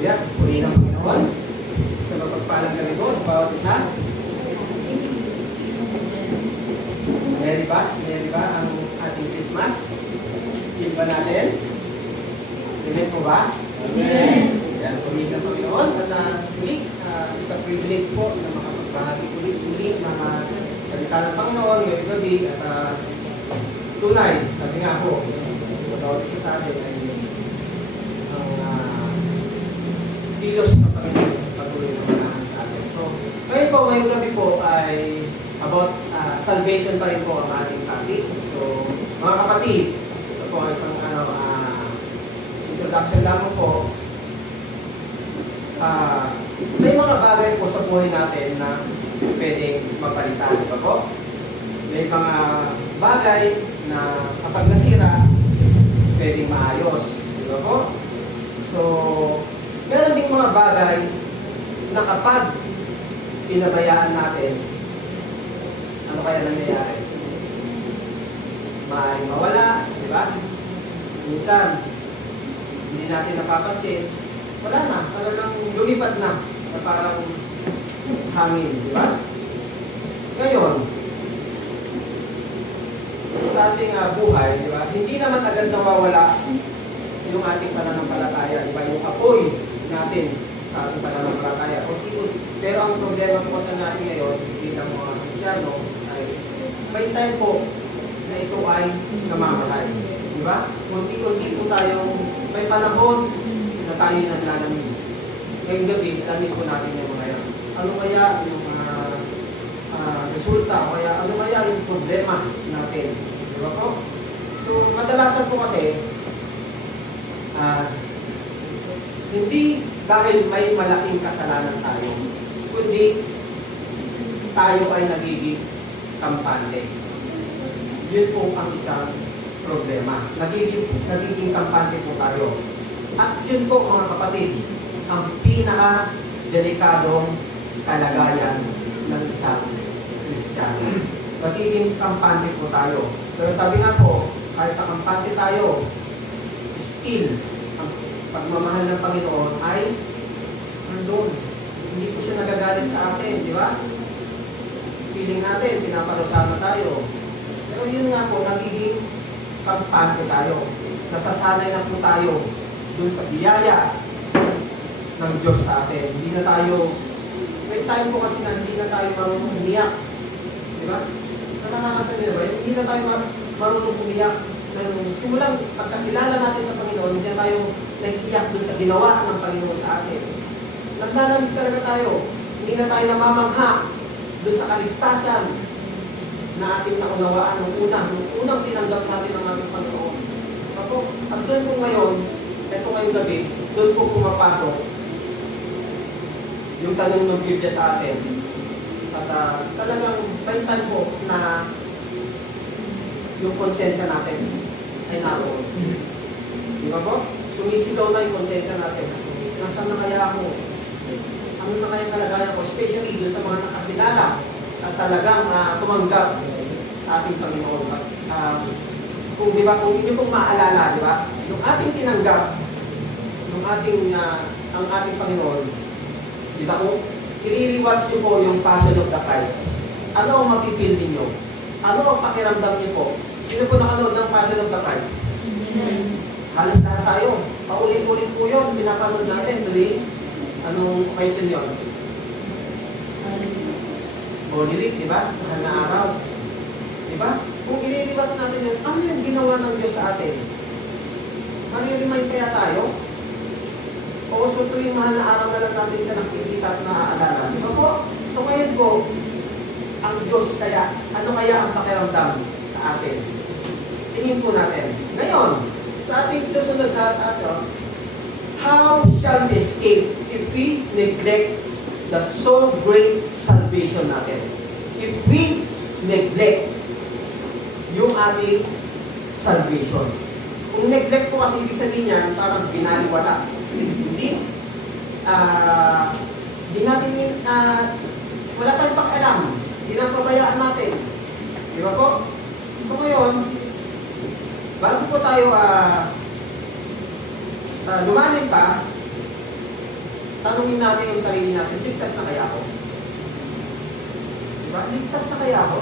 Hallelujah. Purihin ang Panginoon. Sa mapagpalang gabi ko sa bawat isa. Merry ba ang ating Christmas? Feel ba natin? Amen po ba? Amen. Yan, purihin ang Panginoon. At isang privilege po na makapagbahagi ulit-ulit mga salita ng Panginoon ngayong gabi. At tunay, sabi nga po, bawat isa sa atin ay ang kilos ng Panginoon sa patuloy na manahan sa atin. So, ngayong gabi po ay about salvation pa rin po ang ating topic. So, mga kapatid, ito po ay isang introduction lamang po. May mga bagay po sa buhay natin na pwedeng mapalitan. Diba po? May mga bagay na kapag nasira, pwedeng maayos. Diba po? So, meron ding mga bagay na kapag pinabayaan natin, ano kaya nangyayari? Maaaring mawala, di ba? Minsan, hindi natin napapansin, wala na, talagang lumipad na parang hangin, di ba? Ngayon, sa ating buhay, di ba? Hindi naman agad nawawala yung ating pananampalataya, di ba? Yung apoy natin sa ating pananampalataya. Pero ang problema po sa natin ngayon, bilang mga Kristiyano, ay may time po na ito ay namamatay. Di ba? Kunti-kunti po tayong may panahon na tayo naglalamig. Ngayong gabi, alamin po natin yung mga yan. Ano kaya yung resulta, o kaya ano kaya yung problema natin. Di ba po? So, kadalasan po kasi, hindi dahil may malaking kasalanan tayo, kundi tayo ay nagiging kampante. Yun po ang isang problema. Nagiging kampante po tayo. At yun po mga kapatid, ang pinaka-delikadong kalagayan ng isang Kristiyano. Nagiging kampante po tayo. Pero sabi nga po, kahit kampante tayo, still, ang pagmamahal ng Panginoon ay nandun. Hindi po siya nagagalit sa atin, di ba? Feeling natin, pinaparusahan na tayo. Pero yun nga po, nagiging kampante tayo. Nasasanay na po tayo dun sa biyaya ng Diyos sa atin. Hindi na tayo, may time po kasi na hindi na tayo marunong umiyak. Di ba? Nakakasal nila ba? Hindi na tayo marunong umiyak. Simulang pagkakilala natin sa Panginoon, hindi na tayo nag-iyak dun sa ginawa ng Panginoon sa atin. Naglalamig talaga tayo. Hindi na tayo namamangha dun sa kaligtasan na ating naunawaan nung unang tinanggap natin ng ating Panginoon. At doon po ngayon, ito ngayong gabi, doon po pumapasok yung tanong ng Biblia sa atin. At talagang paitan po na yung konsensya natin ay naroon. Di ba po? Sumisigaw na yung konsensya natin. Nasaan na kaya ako? Ano na kaya kalagayan ko? Especially doon sa mga nakakilala at talagang tumanggap sa ating Panginoon. Kung di ba, kung hindi pong maalala, di ba? Yung ating tinanggap, yung ang ating Panginoon, di ba po? I-rewards niyo po yung Passion of the Christ. Ano ang mapipil ninyo? Ano ang pakiramdam niyo po? Sino po nakanood ng Passion of the Christ? Halos lahat tayo. Paulit-ulit po yun. Pinapanood natin. Tuloy. Anong occasion yun? Holy Week, di ba? Mahal na araw. Di ba? Kung i-rewards natin yun, ano yung ginawa ng Diyos sa atin? Mari-remind kaya tayo? O so tuwing mahal na araw na lang natin siya nakikita at naaalala. Di ba po? So ngayon po, ang Diyos kaya, ano kaya ang pakiramdam sa atin? Tingin po natin. Ngayon, sa ating susunod na how shall we escape if we neglect the so great salvation natin? If we neglect yung ating salvation. Kung neglect po kasi ibig sabihin niyan, parang binaliwala. Hindi natin wala tayong pakialam. Pinapabayaan natin. Di ba po? So ngayon, bago po tayo lumalim pa, tanungin natin yung sarili natin, ligtas na kaya ako? Diba? Ligtas na kaya ako?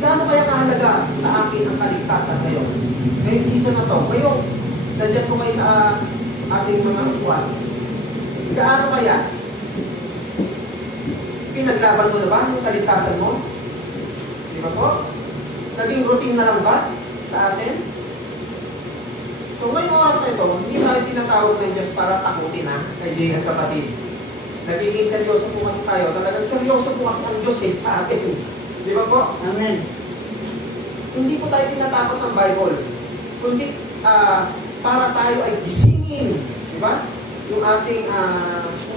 Gaano kaya kahalaga sa akin ang kaligtasan ngayon? Ngayong season na to, ngayon, nandiyan po kayo sa ating mga upuan. Gaano kaya? Pinaglaban mo na ba yung kaligtasan mo? Di ba po? Naging routine na lang ba sa atin? So ngayong oras na ito, hindi tayo tinatawag ng Diyos para takutin ha, kaibigan kapatid. Nagiging seryoso po kasi tayo. Talagang seryoso po kasi ang Diyos sa atin. Di ba po? Amen. Hindi po tayo tinatakot ng Bible. Kundi para tayo ay gisingin. Di ba? Yung ating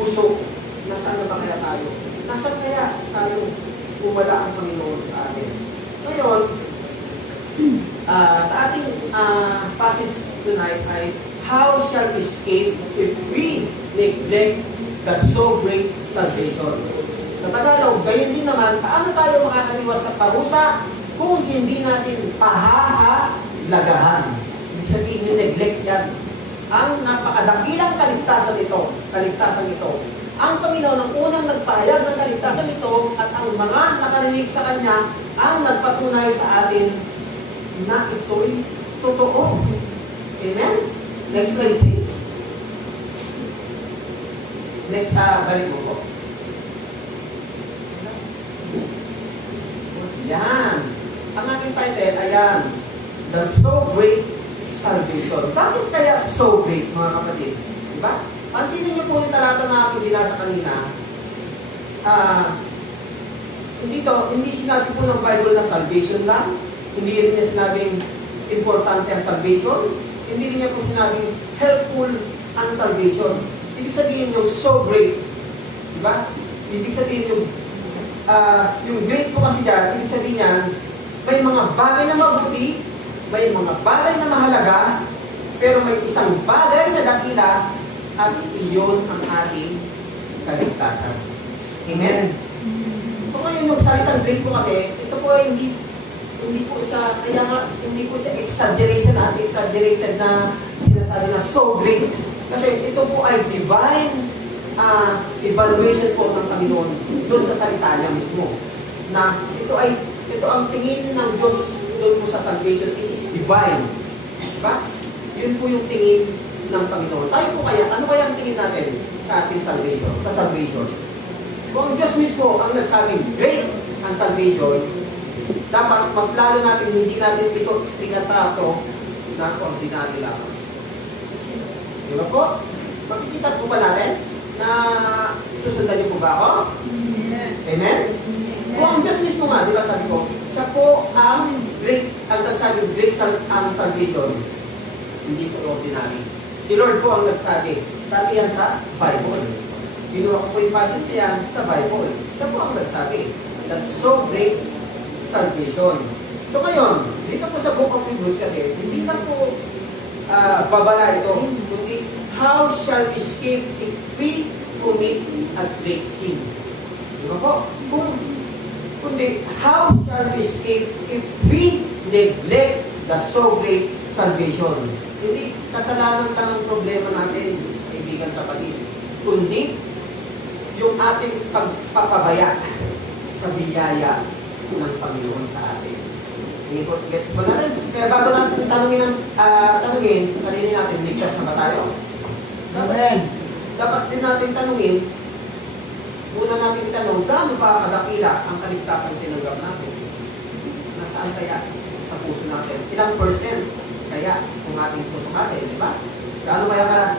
puso, nasaan na ba kaya tayo? Nasaan kaya tayo wala ang Panginoon sa atin? Ngayon, sa ating passage tonight ay how shall we escape if we neglect the so great salvation? Sa Tagalog, gayon din naman, paano tayo makakaliwas sa parusa kung hindi natin pahahalagahan? Ibig sabihin, neglect yan. Ang napakadakilang kaligtasan ito, ang Panginoon ang unang nagpahayag ng kaligtasan ito at ang mga nakarinig sa Kanya ang nagpatunay sa atin na ito'y totoo. Amen? Next slide please. Next, balik mo po. Yan. Ang aking title, ayan. The So Great Salvation. Bakit kaya so great, mga kapatid? Diba? Pansinin niyo po yung talata na aking binasa kanina. Hindi sinabi po ng Bible na salvation lang. Hindi rin niya sinabing importante ang salvation. Hindi rin niya po sinabing helpful ang salvation. Ibig sabihin yung so great. Diba? Ibig sabihin yung great po kasi dyan, ibig sabihin yan, may mga bagay na mabuti, may mga bagay na mahalaga, pero may isang bagay na dakila at iyon ang ating kaligtasan. Amen? So ngayon yung salitang great po kasi, ito po ay hindi po isa exaggeration at exaggerated na sinasabi na so great. Kasi ito po ay divine evaluation po ng Panginoon doon sa salita niya mismo. Na ito ang tingin ng Diyos doon po sa salvation, it is divine. Diba? Yun po yung tingin ng Panginoon. Tayo po kaya, ano kaya ang tingin natin sa ating salvation? Sa salvation? Kung ang Diyos mismo ang nagsabing great ang salvation, dapat mas lalo natin, hindi natin ito tinatrato na ordinary lang. Diba po? Makikita po ba natin na susundan niyo po ba ako? Amen? Kung ang Diyos mismo nga, di ba sabi ko, siya po ang great, ang nagsabi great ang salvation. Hindi po ordinary. Si Lord po ang nagsabi. Sabi yan sa Bible. Binuha ko po yung passage yan sa Bible. Siya po ang nagsabi. That's so great salvation. So ngayon, dito po sa Book of Hebrews kasi, hindi lang po babala ito, kundi how shall we escape if we commit a great sin? Di ba po? Kundi, how shall we escape if we neglect the so great salvation? Hindi kasalanan lang ang problema natin, kaibigan kapatid, kundi yung ating pagpapabaya sa biyaya ng Panginoon sa atin. Get ba natin? Kaya bago natin tanungin sa sarili natin, ligtas na ba tayo? Dapat din natin tanungin, una natin itanong, gaano ba kadakila ang kaligtasan tinanggap natin? Nasaan kaya sa puso natin? Ilang percent kaya kung ating susukatin, di ba? Gaano kaya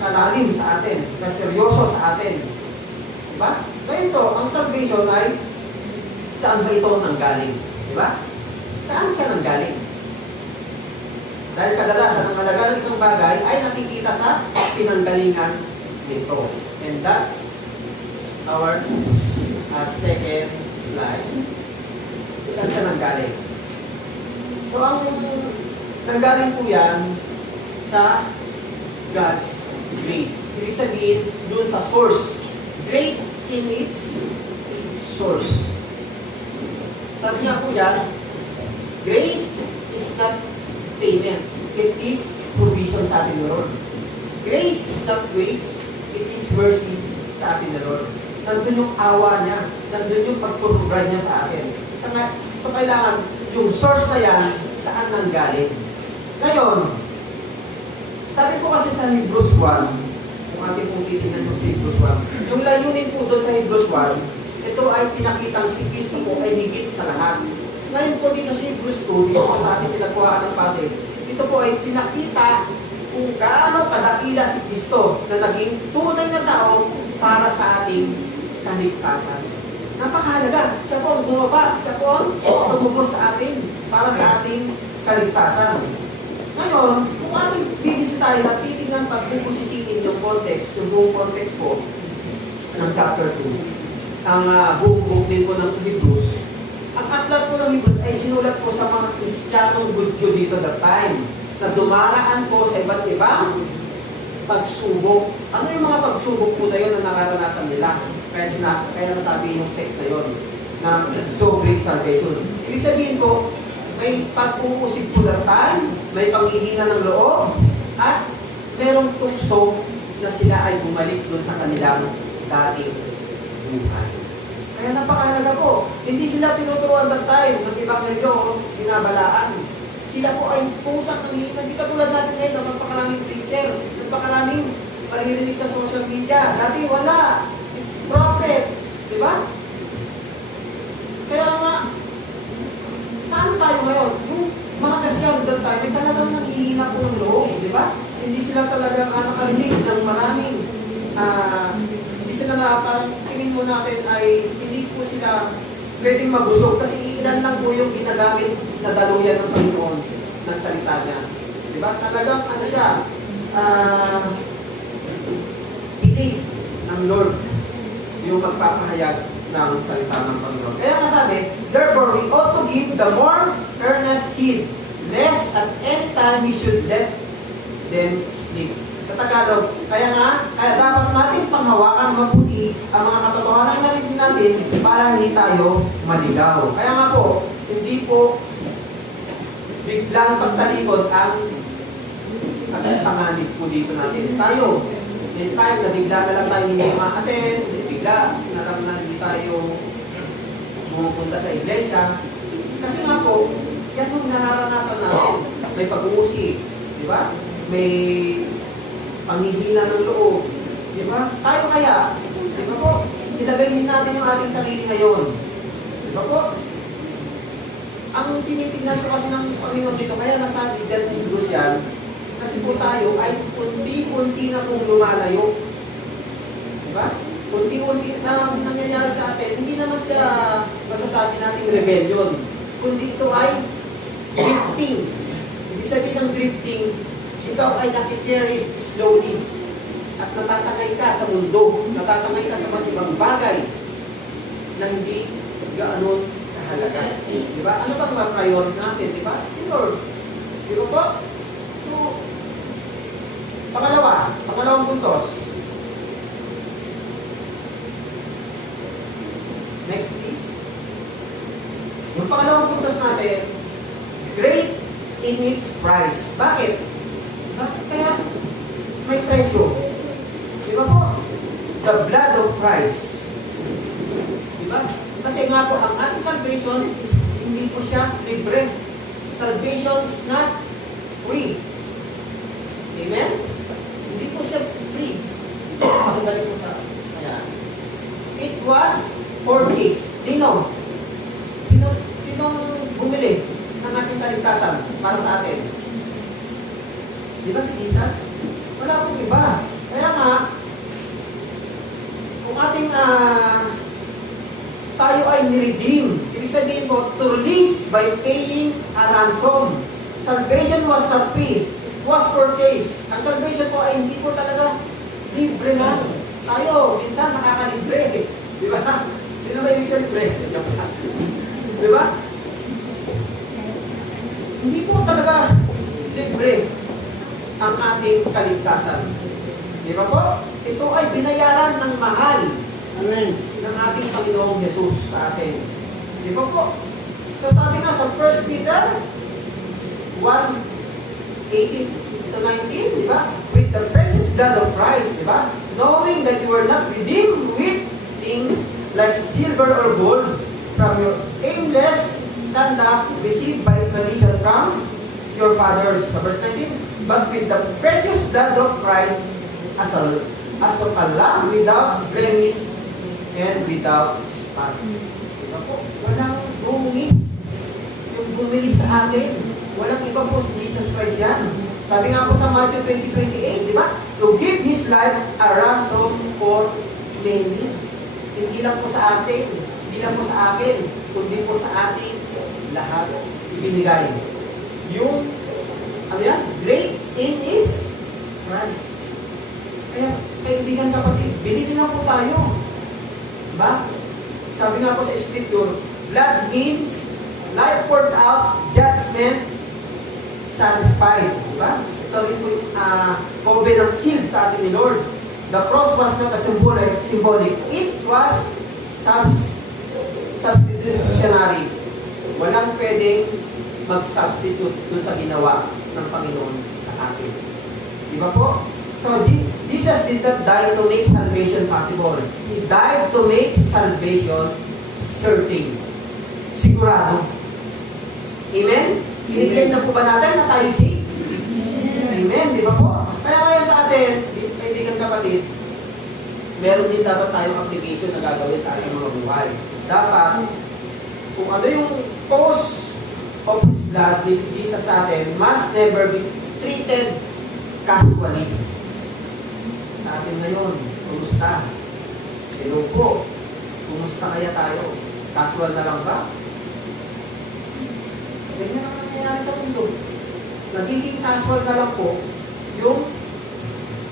kalalim sa atin, seryoso sa atin? Di ba? Ganito, ang salvation ay saan ba ito nanggaling? Di ba? Saan siya nanggaling? Dahil kadalasan ang halaga ng isang bagay ay nakikita sa pinanggalingan nito. And that's our second slide. Saan siya nanggaling? So ang nanggaling po yan sa God's grace. Ibig sabihin, doon sa source. Great in its source. Sabi niya po yan, grace is not payment. It is provision sa ating Lord. Grace is not grace, it is mercy sa atin na Lord. Nandun yung awa niya, nandun yung pagtutubran niya sa atin. So kailangan, yung source na yan, saan nanggaling? Ngayon, sabi po kasi sa Hebrews 1, kung ating pong titignan yung sa Hebrews 1, yung layunin po doon sa Hebrews 1, ito ay pinakitang si Kristo po ay higit sa lahat. Ngayon po dito sa Hebrews 2, dito po sa ating pinagkuhaan ng passage, ito po ay pinakita kung gaano kadakila si Kristo na naging tunay na tao para sa ating kaligtasan. Napakahalaga. Siya po ang bumaba. Siya po ang tumubos sa atin para sa ating kaligtasan. Ngayon, kung ating bibisitahin at titignan pag bubusisiin yung context, yung buong context po ng chapter 2, ang buong book din po ng Hebrews, ang aklat po ng Hebrews ay sinulat po sa mga Kristiyanong Budyo dito that time, na dumaraan po sa iba't ibang pagsubok. Ano yung mga pagsubok po na yun na nararanasan nila? Kaya nasabi yung text na yun, na so great salvation. Ibig sabihin ko, may pag-uusig po ng time, may panghihina ng loob, at merong tukso na sila ay bumalik dun sa kanilang dating buhay. Kaya napakahalaga po. Hindi sila tinuturuan that time ng ibang medyo binabalaan. Sila po ay pusang nanghihina. Hindi katulad natin ngayon, napakaraming preacher, napakaraming maririnig sa social media. Dati wala. It's prophet. Di ba? Kaya nga, paano tayo ngayon? Yung mga Kristiyan that time, may talagang nanghihina po ng loob. Di ba? Hindi sila talagang nakarinig ng maraming hindi sila na parang tingin mo natin ay hindi po sila pwedeng mabusog kasi ilan lang po yung ginagamit na daluyan ng Panginoon ng salita niya. Diba? Talagang ano siya, pinig ng Lord yung magpapahayag ng salita ng Panginoon. Kaya nga sabi, therefore we ought to give the more earnest heed, lest at any time we should let them sleep. Sa Tagalog, kaya dapat natin panghawakan mabuti ang mga katotohanan na rin natin para hindi tayo maligaw. Kaya nga po, hindi po biglang pagtalikod ang panganib po dito natin. Tayo, may time na bigla na lang tayo hindi ma-attend, bigla na lang na hindi tayo pumupunta sa iglesia. Kasi nga po, yan yung nararanasan natin. May pag-uusig, di ba? May panghihina ng loob. Di ba? Tayo kaya, di ba po? Ilagay din natin yung ating sarili ngayon. Di ba po? Ang tinitignan ko kasi ng Panginoon dito, kaya nasabi dyan sa Hebrews yan, kasi po tayo ay unti-unti na pong lumalayo. Di ba? Unti-unti na nangyayari sa atin, hindi naman siya masasabi nating rebellion, kundi ito ay drifting. Ibig sabihin ng drifting, ikaw ay nakikarry slowly at natatangay ka sa mundo, natatangay ka sa mga ibang bagay na hindi gaano kahalaga. Diba? Ano bang ma-priority natin? Diba? Si Lord. Diba po? So, pangalawang puntos. Next please. Yung pangalawang puntos natin, great in its price. Bakit? Bakit kaya may presyo? Di ba po? The blood of Christ. Di ba? Kasi nga po, ang ating salvation is hindi po siya libre. Salvation is not free. Amen? Hindi po siya free. Pakibalik po sa kaya. It was purchased. Sinong bumili ng ating kaligtasan para sa atin? Di ba si Jesus? Wala pong iba. Kaya nga, kung ating tayo ay ni-redeem, ibig sabihin ko, to release by paying a ransom. Salvation was not free, was purchased. Ang salvation po ay hindi po talaga libre lang. Tayo, minsan nakakalibre. Di ba? Sino ba ibig sabihin libre? Di ba? Hindi po talaga libre ang ating kaligtasan. Di ba po? Ito ay binayaran ng mahal. Amen. Ng ating Panginoong Jesus sa atin. Di ba po? So sabi nga sa 1 Peter 1:18-19, di ba? With the precious blood of Christ, di ba? Knowing that you were not redeemed with things like silver or gold from your aimless conduct received by tradition from your fathers. Sa verse 19, but with the precious blood of Christ as of a lamb without blemish and without spot. Diba po? Walang dungis. Yung bumili sa atin. Walang iba po si Jesus Christ yan. Sabi nga po sa Matthew 20:28, di ba? To give His life a ransom for many. Hindi lang po sa atin, hindi lang po sa akin, kundi po sa atin lahat ibinigay. Yung, ano yan? Great in its price. Kaya, kaibigan kapatid, bilhin na po tayo. Diba? Sabi nga po sa Scripture, blood means life poured out, judgment satisfied. Diba? Ito rin po covenant shield sa atin ni Lord. The cross was not a symbolic. It was substitutionary. Walang pwedeng mag-substitute dun sa ginawa ng Panginoon sa atin. Diba po? So, Jesus did not die to make salvation possible. He died to make salvation certain. Sigurado. Amen? Kiniklaim na po ba natin na tayo saved? Amen. Di ba po? Kaya sa atin, kaibigan kapatid, meron din dapat tayong application na gagawin sa ating mga buhay. Dapat, kung ano yung cause of His blood, Jesus sa atin, must never be treated casually. Sa atin ngayon, kumusta? Hello po. Kumusta kaya tayo? Casual na lang ba? Ganyan ang nangyayari sa mundo. Nagiging casual na lang po yung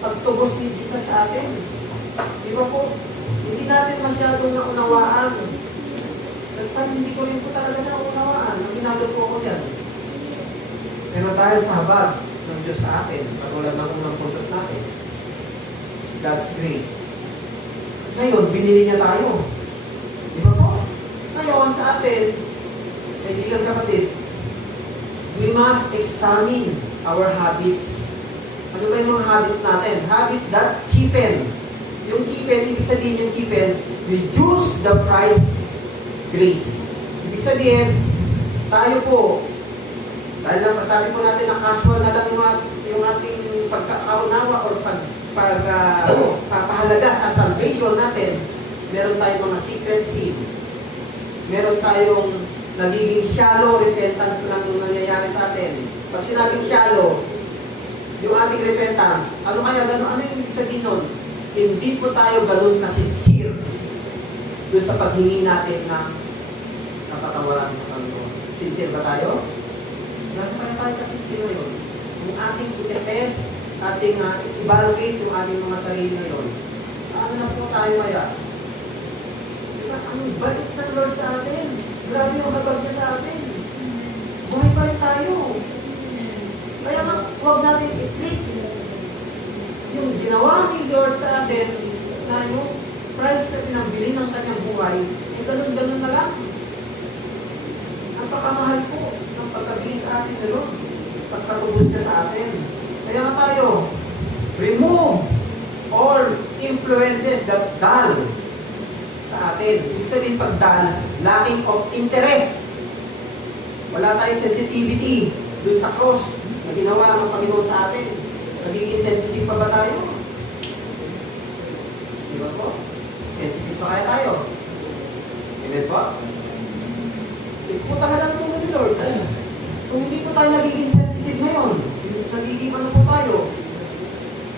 pagtubos ni Jesus sa atin. Di ba po? Hindi natin masyadong naunawaan. Hindi ko rin po talaga naunawaan. Ang ginagawa ko yan. Pero dahil sa habag ng Diyos sa atin, katulad ng unang puntos natin, God's grace. Ngayon, binili niya tayo. Di ba po? Ngayon, sa atin, kaibigan kapatid, we must examine our habits. Ano ba yung mga habits natin? Habits that cheapen. Yung cheapen, ibig sabihin yung cheapen, reduce the price grace. Ibig sabihin, tayo po, dahil lang masabi po natin na casual na lang yung ating pagkakaunawa or papahalaga sa salvation natin, meron tayong mga secret sin. Meron tayong nagiging shallow repentance na lang yung nangyayari sa atin. Pag sinabing shallow, yung ating repentance, ano kaya gano'n? Ano yung ibig sabihin nun? Hindi po tayo gano'n na sincere doon sa paghingi natin ng kapatawaran sa Panginoon. Sincere ba tayo? Gano'n kaya tayo ka-sincere ngayon? Yung ating itetest, ating evaluate yung ating mga sarili ngayon. Ano na po tayo kaya? Diba? Ang balik ng Lord sa atin. Grabe yung habag niya sa atin. Buhay pa rin tayo. Kaya huwag natin i-treat yung ginawa ni Lord sa atin na yung price na pinambili ng kanyang buhay, ganun-ganun na lang. Napakamahal po ng pagkabili sa atin na Lord. Pagkatubos niya sa atin. Kaya nga tayo, remove all influences that dull sa atin. Ibig sabihin pag dull, lacking of interest. Wala tayong sensitivity dun sa cross na ginawa ng Panginoon sa atin. Nagiging sensitive pa ba tayo? Di ba po? Sensitive pa kaya tayo? Amen po? Ito po talagang tulong ni Lord. Kung hindi po tayo nagiging sensitive ngayon, nagiging ano po tayo?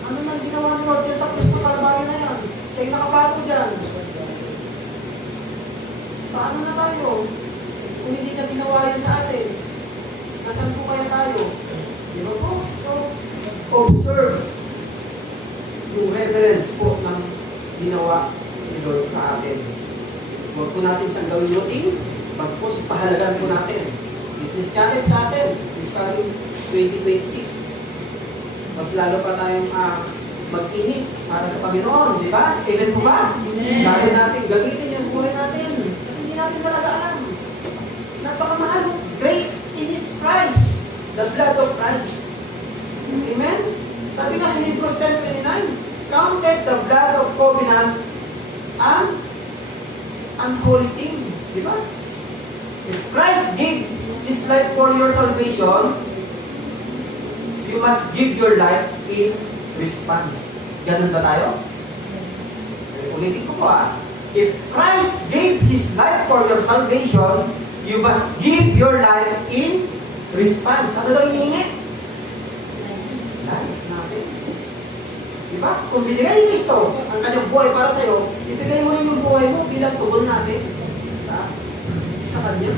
Ano nang ginawa ni Lord yan sa Kristo Kalbaryo na yan? Siya yung nakapako dyan. Paano na tayo? Kung hindi na ginawa yan sa atin, nasan po kaya tayo? Di ba po? So, observe yung reverence po ng ginawa ni Lord sa atin. Huwag po natin siyang gawin routine, magpos pahalagan po natin. This is challenge sa atin, this coming 2026. Mas lalo pa tayong mag-init para sa Panginoon, di ba? Amen po ba? Lalo natin gamitin yung buhay natin. Kasi hindi natin talaga alam. Napakamahal, great in its price, the blood of Christ. Amen? Sabi nga sa Hebrews 10:29, counted the blood of covenant an unholy thing. Di ba? If Christ gave His life for your salvation, you must give your life in response. Ganun ba tayo? Ulitin ko po If Christ gave His life for your salvation, you must give your life in response. Ano daw hinihingi? Life natin. Diba? Kung binigay ni Kristo ang kanyang buhay para sa'yo, ibigay mo rin yung buhay mo bilang tugon natin sa Kanya.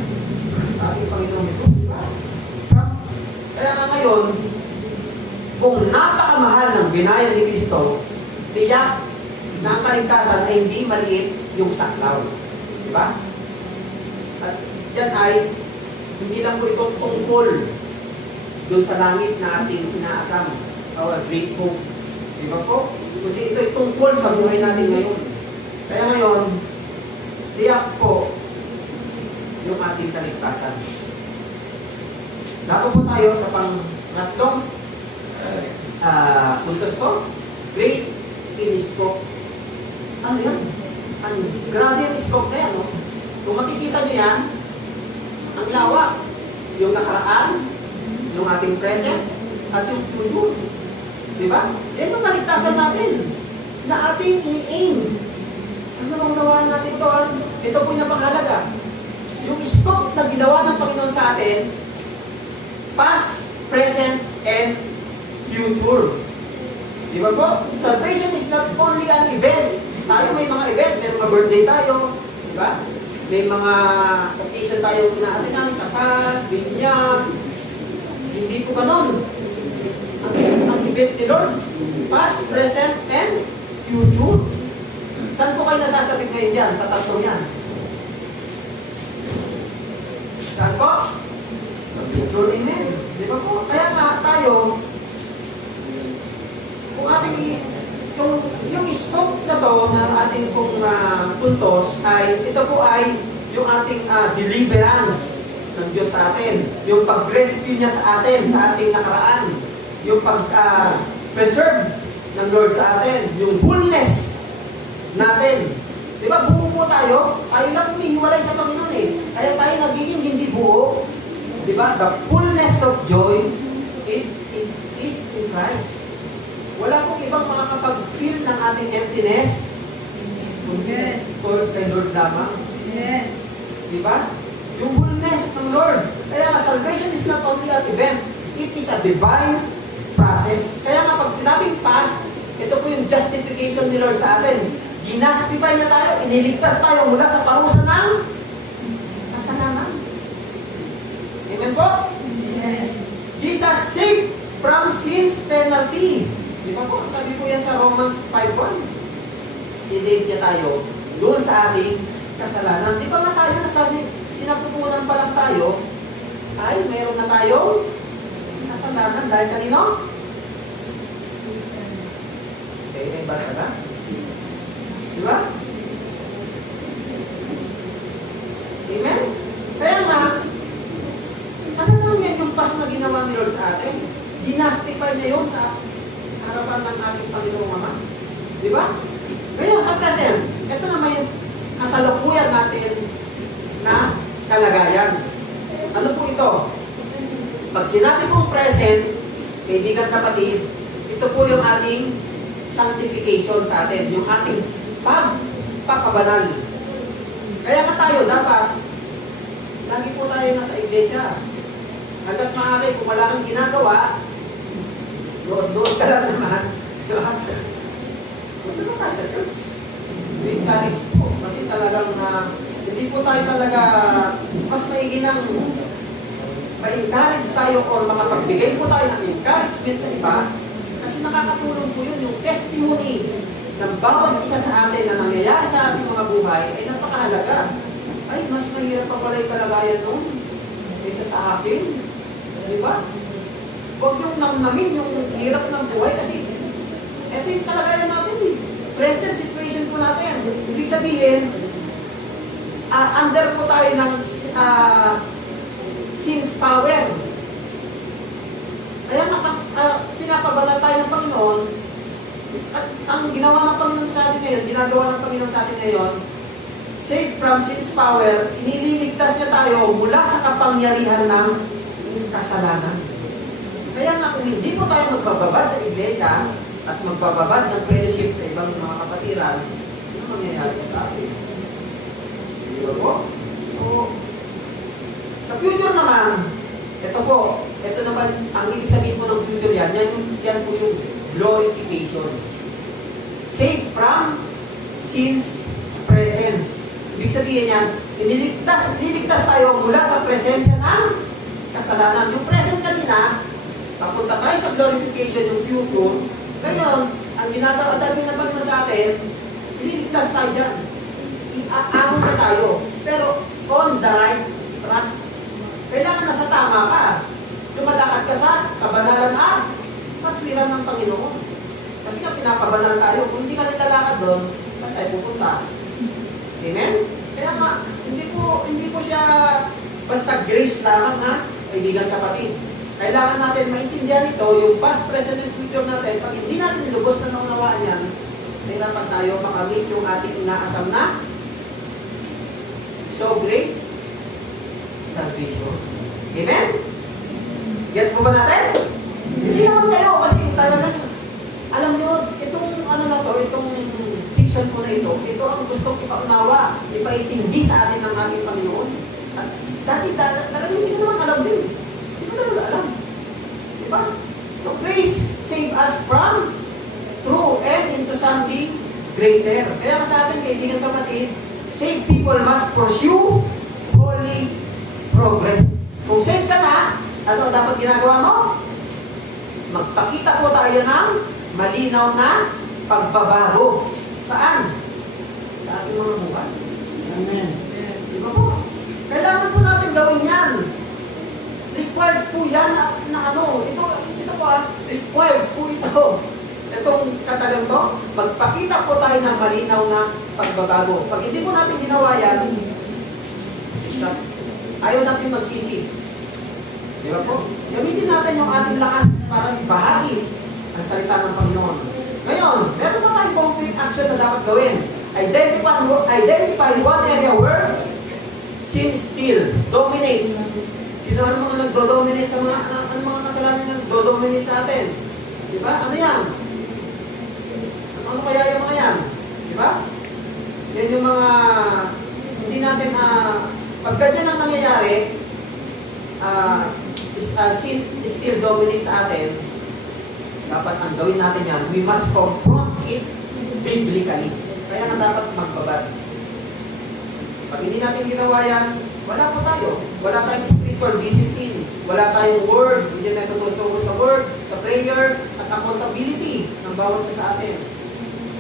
Sa ating Panginoong Yesus. Diba? Kaya nga ngayon, kung napakamahal ng binayad ni Kristo, tiyak na ang kaligtasan ay hindi maliit yung saklaw. Diba? At yan ay, hindi lang po ito tungkol doon sa langit na ating inaasam o great hope. Diba po? Kundi ito ay tungkol sa buhay natin ngayon. Kaya ngayon, tiyak po yung ating kaligtasan. Dapo po tayo sa pang-ratlong puntos ko. Great in scope. Ano yan? Grabe yung scope na yan, no? Kung makikita nyo yan, ang lawak, yung nakaraan, yung ating present, at yung future. Diba? Yan yung kaligtasan natin na ating in-aim. Ano bang gawaan natin ito? Ito po yung napakahalaga. Yung scope na ginawa ng Panginoon sa atin, past, present, and future. Diba po? Salvation is not only an event. Tayo may mga event, may mga birthday tayo, di ba? May mga occasion tayo pinaatenan, kasal, binyag. Hindi po ganon. Ang event ni Lord, past, present, and future. Saan po kayo nasasabit ngayon dyan? Sa tatlo yan. Saan po? Sa future, amen. Di ba po? Kaya nga tayo, kung ating yung scope na to na ating pong puntos ay ito po ay yung ating deliverance ng Diyos sa atin, yung pag-rescue niya sa atin sa ating nakaraan, yung pag-preserve ng Lord sa atin, yung wholeness natin. Di ba, buo po tayo lang humihiwalay sa Panginoon kaya tayo nagiging hindi buo. Di ba, the fullness of joy it is in Christ. Wala pong ibang makakapag-feel ng ating emptiness kay Lord lamang. Diba? Yung wholeness ng Lord. Kaya nga, salvation is not only an event, it is a divine process. Kaya nga, pag sinabing past, ito po yung justification ni Lord sa atin. Ginastify niya tayo, iniligtas tayo mula sa parusa ng kasalanan. Amen po? Jesus saved from sin's penalty. Di ba po? Sabi po yan sa Romans 5:1. Sinave niya tayo doon sa ating kasalanan. Di ba nga tayo nasabi, sinapupunan pa lang tayo, ay mayroon na tayong kasalanan dahil kanino? May bata na? Di ba? Amen? Kaya nga, ano lang yan yung past na ginawa ni Lord sa atin? Ginastify niya yun sa harapan ng ating Panginoong Ama. Di ba? Ngayon, sa present, ito naman yung kasalukuyan natin na kalagayan. Ano po ito? Pag sinabi kong present, kaibigan kapatid, ito po yung ating sanctification sa atin, yung ating pagpakabanal. Kaya nga tayo, dapat, lagi po tayo nasa iglesia. Hanggat maaari, kung wala kang ginagawa, doon ka lang naman. Diba? Punta na tayo sa church. Encourage po. Kasi talagang hindi po tayo talaga mas maigi ng ma-encourage tayo or makapagbigay po tayo ng encouragement sa iba. Kasi nakakatulong po yun. Yung testimony ng bawat isa sa atin na nangyayari sa ating mga buhay ay napakahalaga. Ay, mas mahirap pa pala yung kalagayan nun kaysa sa akin. Diba? Huwag yung namnamin yung hirap ng buhay kasi ito yung kalagayan natin present situation po natin. Ibig sabihin, under po tayo ng sin's power. Kaya pinapabanal tayo ng Panginoon At ang ginawa ng Panginoon sa atin ngayon, ginagawa ng Panginoon sa atin ngayon, saved from sin's power, inililigtas niya tayo mula sa kapangyarihan ng kasalanan. Kaya nga kung hindi po tayo magbababad sa iglesia at magbababad ng fellowship sa ibang mga kapatiran, ano mangyayari sa atin? Di ba po? So, sa future naman, ito naman, ang ibig sabihin po ng future yan po yung glorification. Saved from sin's presence. Ibig sabihin yan, iniligtas tayo mula sa presensya ng kasalanan. Yung present kanina, papunta tayo sa glorification, yung future. Ngayon, ang ginagawa natin ng Panginoon sa atin, iniligtas tayo dyan. Iaamon na tayo. Pero on the right track. Kailangan nasa tama ka. Lumalakad ka sa kabanalan at katwiran ng Panginoon. Kasi nga pinapabanal tayo. Kung hindi ka nilalakad doon, saan tayo pupunta? Amen? Kaya nga, hindi po siya basta grace lamang, ha? Kaibigan kapatid. Kailangan natin maintindihan ito, yung past, present, and future natin. Pag hindi natin nilubos na naunawaan yan, mahirapan tayo makamit yung ating inaasam na so great salvation. Amen? Yes po ba natin? Hindi naman kayo kasi talagang alam nyo, itong ano na to, itong season ko na ito ang gustong ipaunawa, ipaitindi sa atin ng aming Panginoon. At dati talagang hindi ko naman alam din. Hindi ko naman alam. Diba? So grace save us from true and into something greater. Kaya sa atin, kaibigan kapatid, saved people must pursue holy progress. Kung saved ka na, ano dapat ginagawa mo? Magpakita po tayo ng malinaw na pagbabago. Saan? Sa ating mga buhay. Amen. Di ba po? Kailangan po natin gawin yan. Required po yan na ano. Ito po required po ito. Itong katagang to, magpakita po tayo ng malinaw na pagbabago. Pag hindi po natin ginawa yan, ayaw natin magsisi. Di ba po? Gamitin natin yung ating lakas para ibahagi ang salita ng Panginoon. Ngayon, meron pa tayong concrete action na dapat gawin. Identify one area where sin still dominates. Sino ang mga nagdo-dominate sa mga kasalanan na nagdo-dominate sa atin? Di ba? Ano yan? Ano kaya yung mga yan? Di ba? Yan yung mga hindi natin pag ganyan ang nangyayari, sin still dominates sa atin, dapat ang gawin natin yan, we must confront it biblically. Kaya na dapat magbabad. Pag hindi natin ginawa yan, wala po tayo. Wala tayong spiritual discipline. Wala tayong word. Hindi tayo tutulungan sa word, sa prayer, at accountability ng bawat isa sa atin.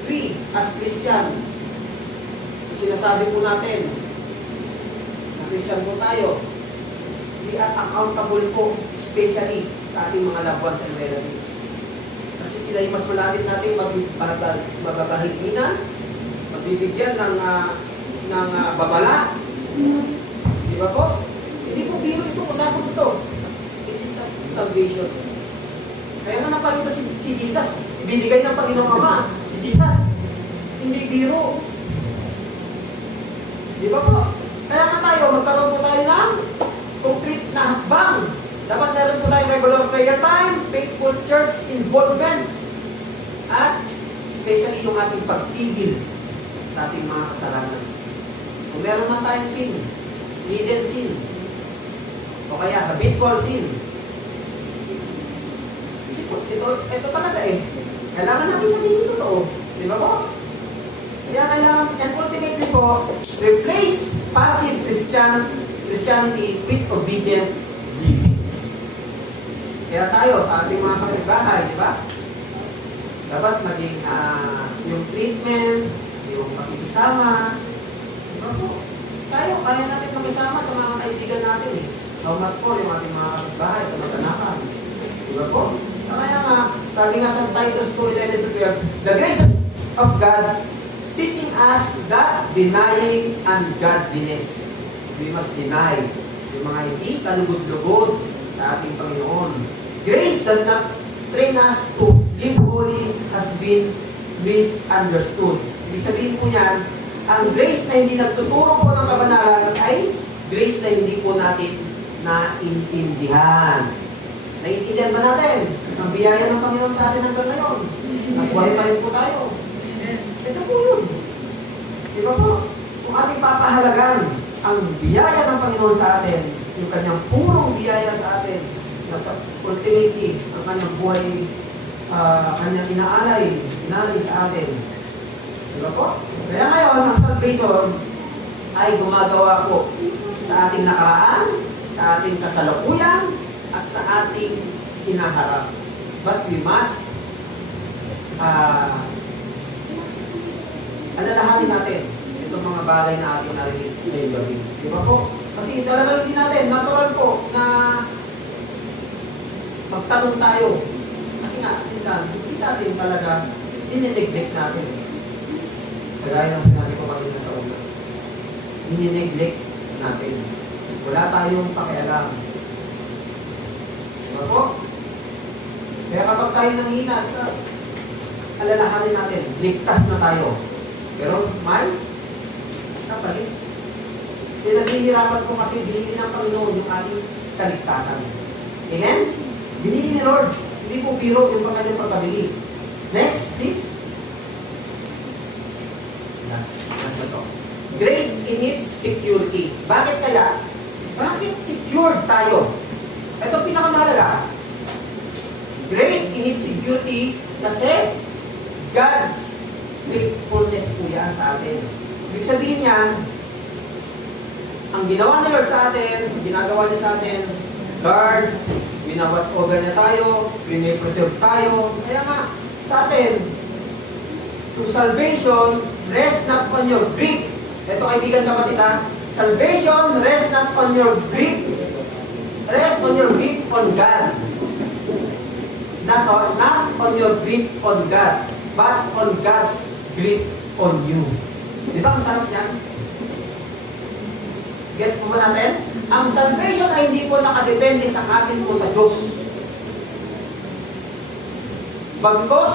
3. As Christian, sinasabi po natin, na Christian po tayo, we are accountable po, especially sa ating mga loved ones and relatives. Kasi sila yung mas malapit natin magbabahiginan, magbibigyan ng babala. Di ba po? Hindi po biro ito, usapan ito. It is salvation. Kaya nga napalito si Jesus, binigay ng Panginoong Ama, si Jesus. Hindi biro. Di ba po? Kaya nga tayo, magkaroon po tayo ng concrete na hakbang. Dapat meron po tayong regular prayer time, faithful church involvement, at especially yung ating pagtigil sa ating mga kasalanan. Kung meron man tayong sin, hidden sin, o kaya habitual sin, kasi po, ito talaga kailangan natin sabihin ito totoo. Di ba po? Kaya kailangan, and ultimately po, replace passive Christianity with obedient living. Kaya tayo, sa ating mga kapitbahay, di ba? Dapat maging yung treatment, yung pakikisama, di ba po? Tayo, kaya natin mag-isama sa mga kaibigan natin How much po yung ating mga kapitbahay, kamag-anakan. Di ba po? Kaya nga, sabi nga sa Titus 2:11-12, the grace of God teaching us that denying ungodliness. We must deny yung mga hindi kalugod-lugod sa ating Panginoon. Grace does not train us to live holy has been misunderstood. Ibig sabihin po niyan, ang grace na hindi nagtuturo po ng kabanalan ay grace na hindi po natin naintindihan. Naiintindihan ba natin? Ang biyaya ng Panginoon sa atin hanggang ngayon. Nagbuhay pa rin po tayo. Ito po yun. Di ba po? Kung ating papahalagan ang biyaya ng Panginoon sa atin, yung kanyang purong biyaya sa atin, nasa ultimately, ang kanyang buhay, kanyang inaalay sa atin. Di ba po? Kaya ngayon, ang salvation ay gumagawa po sa ating nakaraan, sa ating kasalukuyan, at sa ating hinaharap. But we must alalahanin natin itong mga bagay na ating narinig ngayong gabi. Di ba po? Kasi talagang hindi natin, natural po na magtanong tayo. Kasi nga, minsan, hindi natin talaga nineglect natin. Kagaya ng sinabi ko kanina sa una. Nineglect natin. Wala tayong pakialam. Diba po? Kaya kapag tayo nanghina, alalahanin natin, ligtas na tayo. Pero may kapalit. Pinaghihirapan ko kasi binili ng Panginoon yung ating kaligtasan. Amen? Binili ni Lord. Hindi po biro yung kanyang pagkabili. Next, please. Last na to. Great in its security. Bakit kaya? Bakit secured tayo? Ito pinakamahalaga. Great in its security kasi God's faithfulness po yan sa atin. Ibig sabihin niyan, ang ginawa ni Lord sa atin, ginagawa niya sa atin, guard, binawas over na tayo, preserve tayo. Kaya nga, sa atin, through salvation, rest not on your grip. Ito kaibigan kapatid ha, salvation, rest not on your grip. Rest on your grip on God. Not on your grip on God, but on God's grip on you. Di ba ang sarap niyan? Gets mo ba natin? Ang salvation ay hindi po nakadepende sa kapit mo sa Diyos. Bagkos,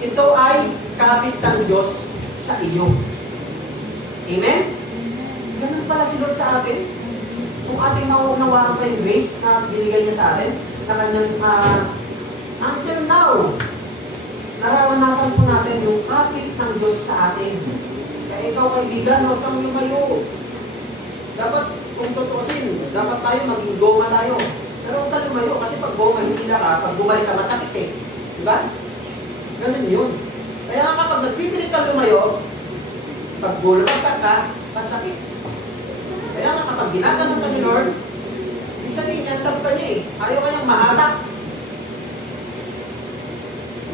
ito ay kapit ng Diyos sa iyo. Amen? Ganun pala si Lord sa atin. Kung ating nauunawaan pa yung grace na binigay niya sa atin, na kanyang, until now, nararanasan po natin yung kapit ng Diyos sa atin. Kaya ikaw kaibigan, huwag kang lumayo. Dapat, kung tutusin, dapat tayo maging goma tayo. Pero huwag kang lumayo kasi pag goma, hindi na ka, pag bumalik ka, masakit eh. Diba? Ganun yun. Kaya kapag nagpipilit ka lumayo, pag bulak ka, masakit. Kaya nga kapag ginaganon ka ni Lord, ibig sabihin niya, love ka niya eh. Ayaw ka niyang mahatak.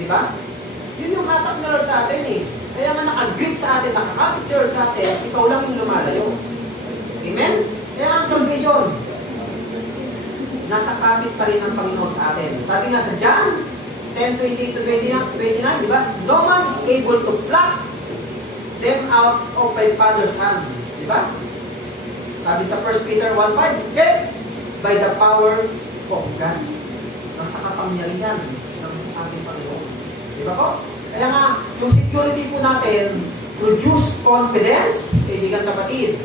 Diba? Yun yung hatak ni Lord sa atin eh. Kaya nga nakagrip sa atin, nakakapit si Lord sa atin, ikaw lang yung lumalayo. Amen? Kaya ang salvation, nasa kapit pa rin ng Panginoon sa atin. Sabi nga sa John 10:28-29, di ba? No man is able to pluck them out of my Father's hand. Di ba? Sabi sa 1 Peter 1:5, kept by the power of God. Nasa kapangyarihan ng ating Panginoon. Di ba po? Kaya nga, yung security po natin, produce confidence, kaibigan kapatid,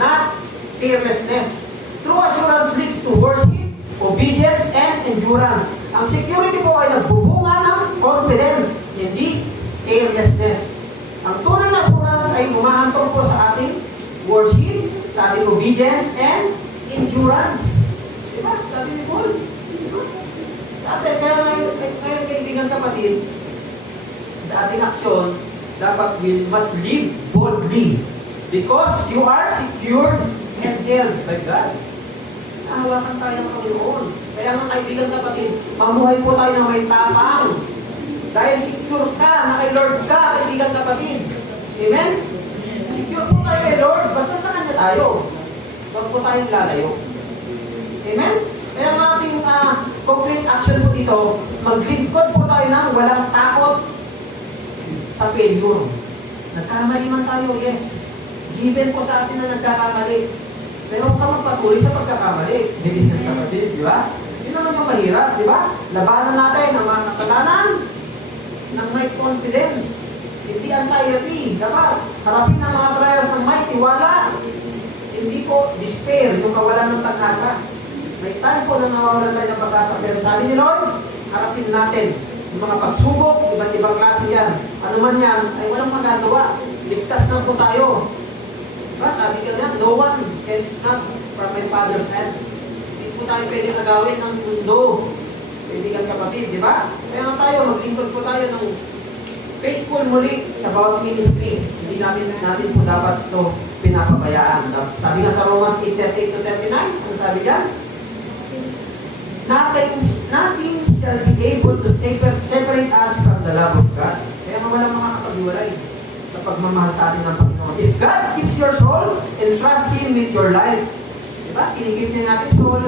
not fearlessness. True assurance leads to worship, obedience, and endurance. Ang security po ay nagbubunga ng confidence, hindi fearlessness. Ang tunay na assurance ay humahantong po sa ating worship, sa ating obedience, and endurance. Diba? Sabi ni Paul. Diba? Kaya ngayon kaibigan kapatid, sa ating aksyon, dapat we must live boldly because you are secured and held by God. Nahawakan tayo ng Panginoon. Kaya mga kaibigan kapatid, mamuhay po tayo ng may tapang. Dahil secure ka, na kay Lord ka, kaibigan kapatid. Amen? Secure po tayo kay Lord, basta sa Kanya tayo. Huwag po tayong lalayo. Amen? Kaya ang ating complete action po dito, maglingkod po tayo ng walang takot sa failure. Nagkamali man tayo, yes. Given po sa atin na nagkakamali. Pero huwag ka magpatuloy sa pagkakamali. Hindi na kapatid, di ba? Yun naman yung mahirap, di ba? Labanan natin ang mga kasalanan ng may confidence. Hindi anxiety. Dapat harapin ang mga trials ng may tiwala. Hindi po despair, yung kawalan ng pag-asa. May time po na nawawalan tayo ng pag-asa. Pero sabi ni Lord, harapin natin yung mga pagsubok, iba't ibang klase yan. Ano man yan, ay walang magagawa. Ligtas na po tayo. Diba? Sabi ka na, no one can snatch from my Father's hand. Hindi po tayo pwede agawin ng mundo. Kaibigan kapatid, di ba? Kaya nga tayo, maglingkod po tayo ng faithful muli sa bawat ministry. Hindi natin po dapat ito pinapabayaan. Sabi nga sa Romans 8:38-39, ano sabi dyan? Nothing shall be able to separate us from the love of God. Kaya nga walang makakapag-iwalay sa pagmamahal sa atin ng Panginoon. If God keeps your soul, entrust Him with your life. Diba? Kinigip niya natin soul,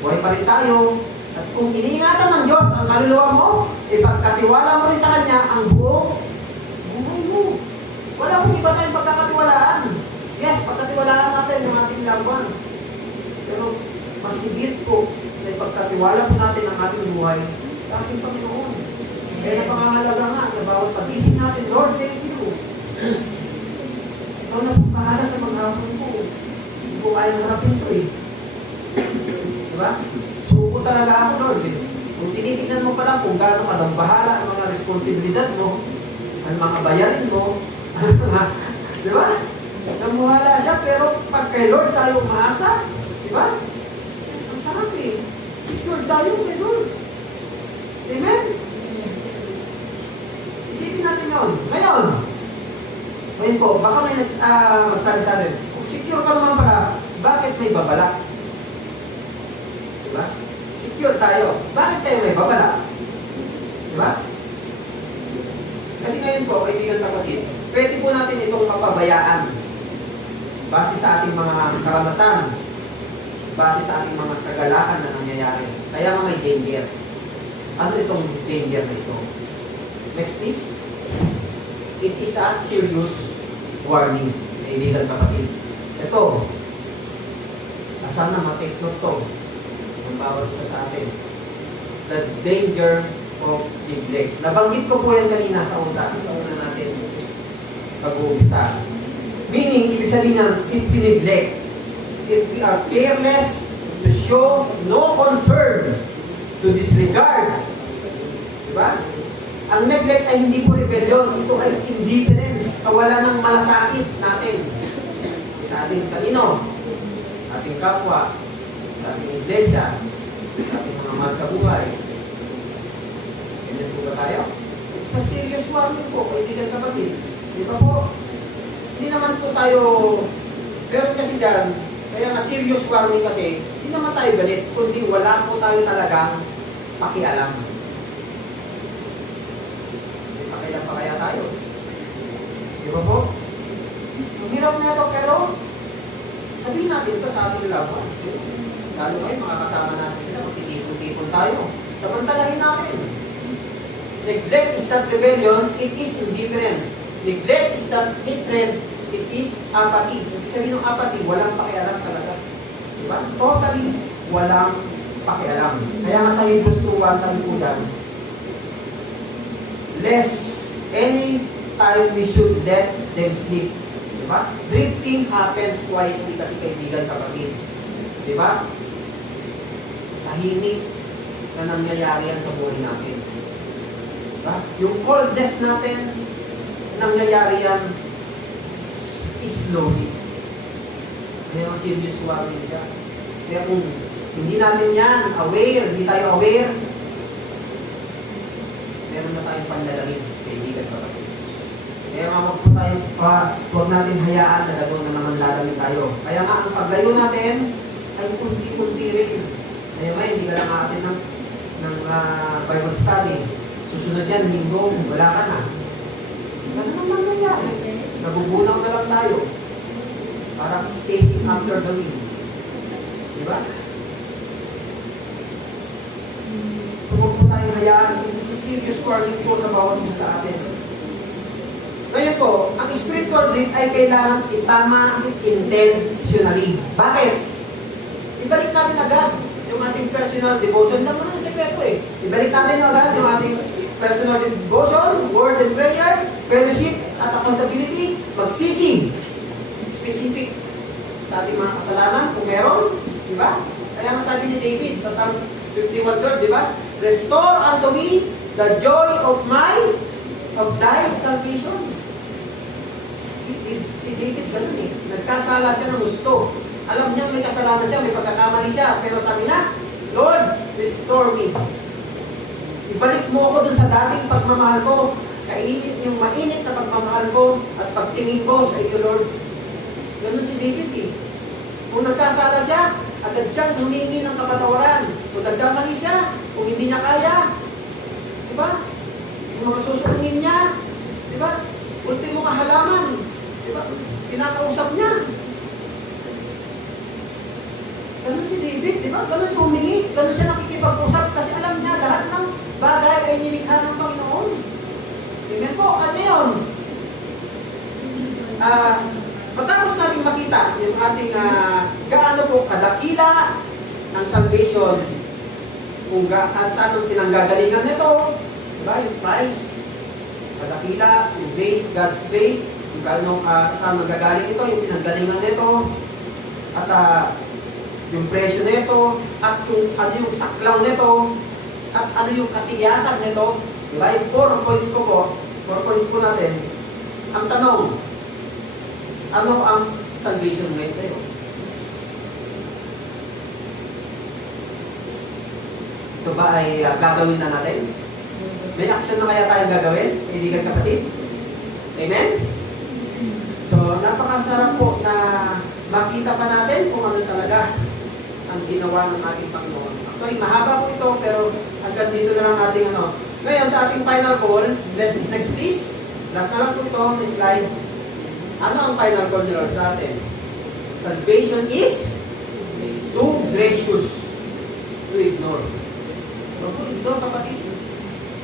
buhay pa rin tayo. At kung iniingatan ng Diyos ang kaluluwa mo, ipagkatiwala mo rin sa Kanya ang buong buhay mo. Wala pong iba tayong pagkakatiwalaan. Yes, pagkatiwalaan natin yung ating loved ones. Pero masibit po na ipagkatiwala po natin ang ating buhay sa ating Panginoon. Kaya napangahalaga nga na bawat pag-isip natin, Lord, thank you. Ikaw na po bahala sa maghapon ko. Hindi ko kaya harapin ito eh. Diba? Suko talaga ako, Lord. Kung tinitignan mo pa lang kung gaano ka nang bahala ang mga responsibilidad mo, ang mga bayarin mo, diba? Namuhala siya, pero pag kay Lord tayo umaasa, diba? Ang sarap eh. Secure tayo kay Lord. Amen? Isipin natin yun. Ngayon po, baka may magsabi sa atin, kung secure ka naman pala, bakit may babala? Diba? Secure tayo. Bakit tayo may babala? Diba? Kasi ngayon po, kaibigan kapatid, pwede po natin itong mapabayaan base sa ating mga karanasan, base sa ating mga kagalakan na nangyayari. Kaya nga may danger. Ano itong danger na ito? Next please. It is a serious warning. Kaibigan kapatid. Ito, sana ma-take note to ng bawat isa sa atin. The danger of neglect. Nabanggit ko po yan kanina sa una natin pag-uumpisa. Meaning, ibig sabihin niya, if we neglect, if we are careless to show no concern, to disregard, diba? Ang neglect ay hindi po rebellion, ito ay indifference, kawalan ng malasakit natin sa ating kanino, sa ating kapwa, sa ating iglesia, sa ating mga mahal sa buhay. Ganyan po ba tayo? It's a serious warning po, kaibigan kapatid. Di ba po? Hindi naman po tayo, pero kasi dyan, kaya nga serious warning kasi, hindi naman tayo galit, kundi wala po tayo talagang pakialam. May pakialam pa kaya tayo? Di ba po? Ang hirap na ito, pero sabihin natin ito sa ating loved ones. Lalo ngayon, makakasama natin sila, magtitipon-tipon tayo. Samantalahin natin. Neglect is not rebellion, it is indifference. Neglect is not hatred, it is apathy. Ibig sabihin ng apathy, walang pakialam talaga. Diba? Totally walang pakialam. Kaya nga sa Hebrews 2:1, sabi po yan, lest any time we should let them sleep. Diba? Drifting happens quietly kasi kaibigan kapatid. Diba? Tahimik na nangyayari yan sa buhay natin. Diba? Yung coldness natin, nangyayari yan slowly. May mga serious warning siya. Kaya kung hindi natin yan aware, hindi tayo aware, meron na tayong panlalangin, kaibigan kapatid. Kaya nga huwag natin hayaan na gano'n na naman lalangin tayo. Kaya nga ang paglayo natin ay kunti-kunti rin. Kaya nga hindi ka lang atin ng Bible study. Susunod yan, linggo, wala ka na. Ganun naman nangyari. Nabubunaw na lang tayo. Parang chasing after the wind. Diba? So, huwag po tayong hayaan. It's a serious warning po sa bawat isa sa atin. Ngayon po, ang spiritual drift ay kailangan itama intentionally. Bakit? Ibalik natin agad yung ating personal devotion. Lang mo na yung sekreto eh. Ibalik natin agad yung ating personal devotion, word and prayer, fellowship at accountability, magsisi. Specific sa ating mga kasalanan, kung meron, di ba? Kaya nga sabi ni David sa Psalm 51:12, di ba? Restore unto me the joy of thy salvation. Si David ganun eh. Nagkasala siya ng gusto. Alam niya may kasalanan siya, may pagkakamali siya. Pero sabi na, Lord, restore me. Ibalik mo ako dun sa dating pagmamahal ko. Kainit yung mainit na pagmamahal ko at pagtingin ko sa iyo, Lord. Ganun si David eh. Kung nagkasala siya, agad siyang humingi ng kapatawaran. Kung nagkamali siya, kung hindi niya kaya. Diba? Yung mga susunod niya, diba? Ultimo nga halaman. Diba? Pinakausap niya. Ganun si David, diba? Ganun siya humingi. Ganun siya nakikipag-usap kasi alam niya lahat ng bagay ay nilikha ng Panginoon. Amen po, ano yun? Matapos natin makita yung ating gaano po kadakila ng salvation, kung at saan ang pinanggagalingan nito, diba? Yung price, kadakila, yung base, God's base, kung gaano saan magagaling ito, yung pinanggalingan nito, at yung presyo nito, at kung ano yung saklaw nito, at ano yung katiyakan nito, diba? Yung 4 points ko po, 4 points po natin. Ang tanong, ano ang salvation ngayon sa'yo? Ito ba ay gagawin na natin? May action na kaya tayong gagawin, kaibigan kapatid? Amen? So, napakasarap po na makita pa natin kung ano talaga ang ginawa ng ating Panginoon. Actually, mahaba po ito, pero hanggang dito na lang ating ano. Ngayon, sa ating final call, next please. Last na lang po ito, this slide. Ano ang final call ni Lord sa atin? Salvation is too gracious to ignore. Huwag po ignore, kapatid.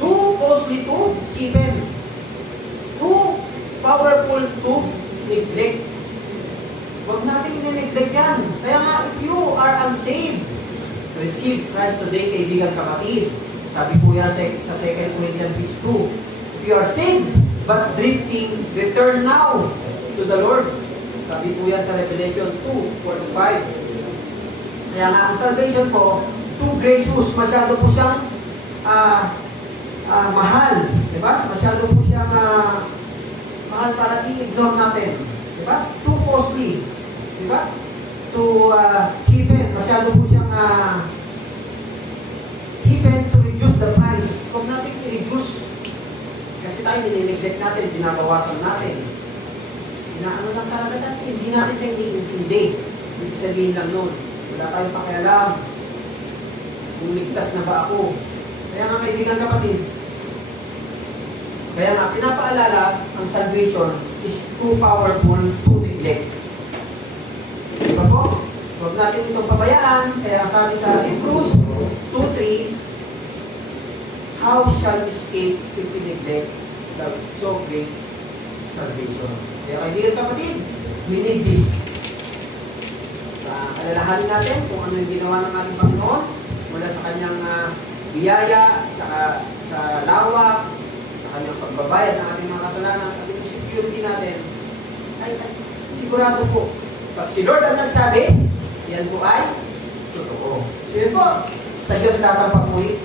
Too costly to cheapen. Too powerful to neglect. Huwag natin i-neglect yan. Kaya nga, if you are unsaved, receive Christ today, kaibigan kapatid. Sabi po yan sa 2 Corinthians 6:2. If you are saved, but drifting, return now to the Lord. Sabi po yan sa Revelation 2:4-5. Kaya nga, ang salvation po, too gracious, masyado po siyang mahal. Diba? Masyado po siyang mahal para i-ignore natin. Diba? Too costly. Diba? To cheapen. Masyado po siyang cheapen to reduce the price. Huwag natin i-reduce. Kasi tayo nilineglect natin, binabawasan natin. Inaano lang talaga natin, hindi natin siya iniintindi. Ibig sabihin lang nun, wala tayong pakialam. Kung ligtas na ba ako? Kaya nga kaibigan kapatid, kaya nga pinapaalala, ang salvation is too powerful to neglect. Diba po? Huwag natin itong pabayaan. Kaya sabi sa Hebrews 2:3, how shall we escape if we neglect the so great salvation? Kaya kaibigan kapatid, we need this. Alalahanin natin kung ano yung ginawa ng ating Panginoon mula sa kanyang biyaya, sa lawak, sa kanyang pagbabayad ng ating mga kasalanan, at yung security natin, ay sigurado po, pag si Lord ang nagsabi, yan po ay totoo. So yun po, sa Diyos lahat ang papuri.